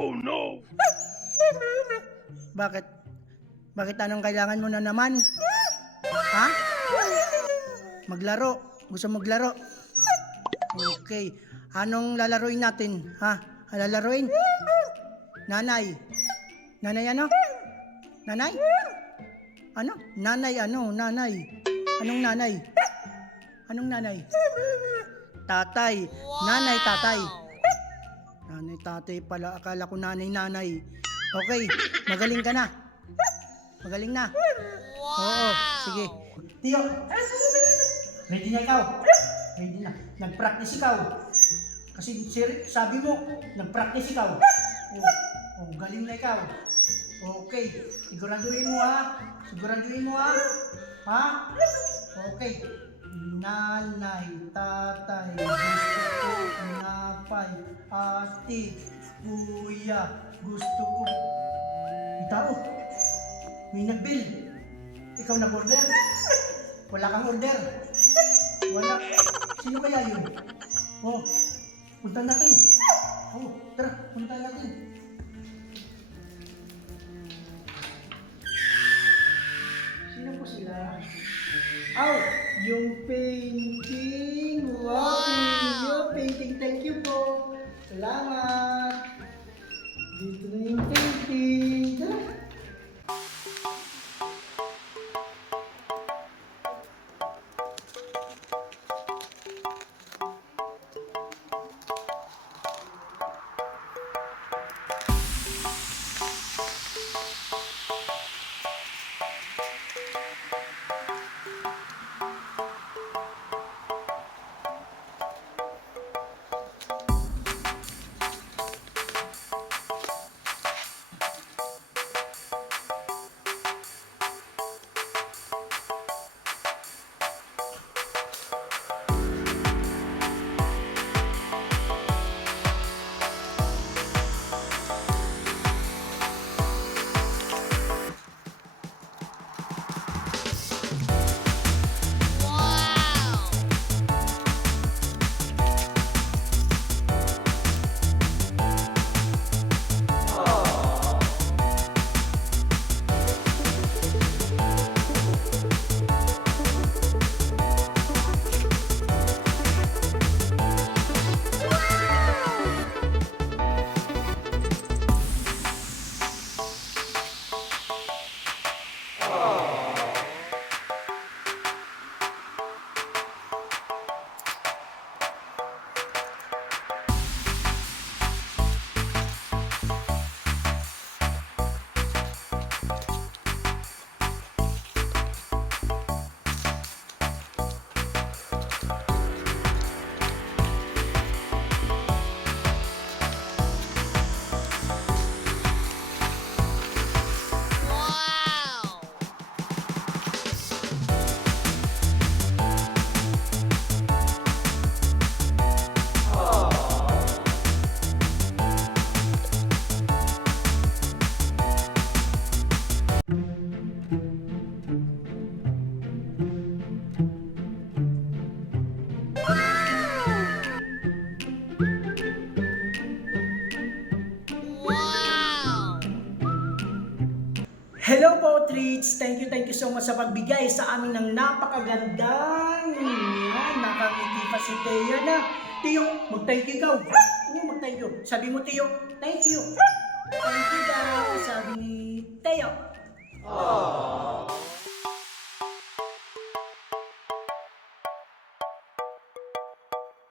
Oh no! Bakit? Bakit anong kailangan mo na naman? Ha? Maglaro. Gusto maglaro? Okay. Anong lalaruin natin? Ha? Lalaruin? Nanay. Nanay ano? Nanay? Ano? Nanay ano? Nanay. Anong nanay? Anong nanay? Tatay. Nanay, tatay. Tatay pala. Akala ko nanay, nanay. Okay, magaling ka na. Magaling na. Oo, sige. Tiyo, ready na ikaw? Ready na. Nag-practice ikaw. Kasi sir, sabi mo, nag-practice ikaw. Oh, oh, galing na ikaw. Okay, siguraduhin mo ha. Siguraduhin mo ha. Ha? Okay. Nanay, tatay, gusto ko, napay, ate, kuya, gusto ko. May tao. May nag-bill. Ikaw nag-order. Wala kang order. Wala. Sino kaya yun? Oh, punta natin. Oh, tara, punta natin. Yung painting. Hello po, Treats! Thank you, thank you so much sa pagbigay sa amin ng napakagandang yan, nakangiti pa si Teo na. Teo, mag-thank you ikaw. Oo, mag-thank you. Sabi mo, Teo, thank you. Thank you daw, sabi ni Teo.